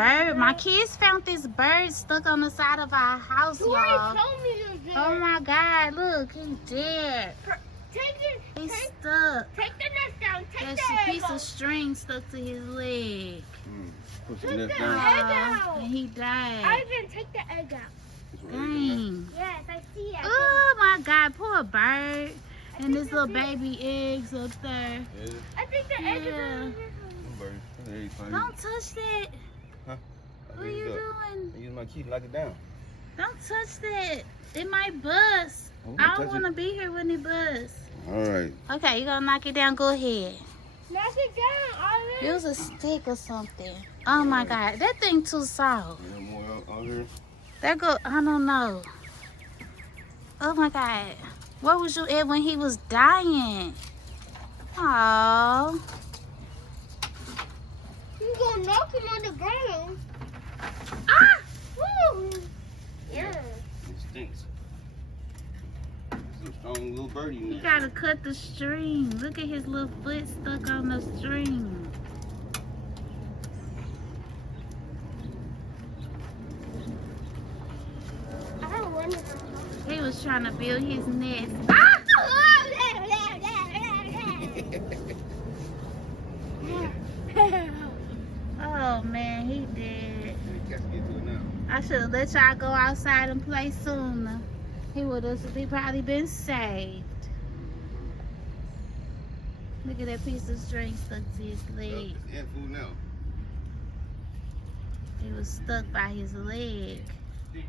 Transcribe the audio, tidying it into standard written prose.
bird. My kids found this bird stuck on the side of our house, y'all. Oh my God, look, he's dead. He's stuck. Take the nest down. There's a piece of string stuck to his leg. Put the nest the down. egg out. And he died. I can take the egg out. Dang. Yes, I see it. Oh my God, poor bird. And this little baby eggs up there. I think the egg is over Bird. Don't touch that. Huh? What are you doing? I use my key to lock it down. Don't touch that. It might bust. I don't want to be here when it busts. All right. Okay, you gonna knock it down? Go ahead. Knock it down, Olive. Use a stick or something. Oh my God, that thing too soft. You more out here? That go, I don't know. Oh my God. Where was you at when he was dying? Aww. You gonna knock him on the ground. Ah! Woo! Yeah. It stinks. It's a strong little birdie. You gotta cut the string. Look at his little foot stuck on the string. I don't want to. He was trying to build his nest. Ah! Oh man, he did. I should have let y'all go outside and play sooner. He probably been saved. Look at that piece of string stuck to his leg. It's food now. He was stuck by his leg. Stinks.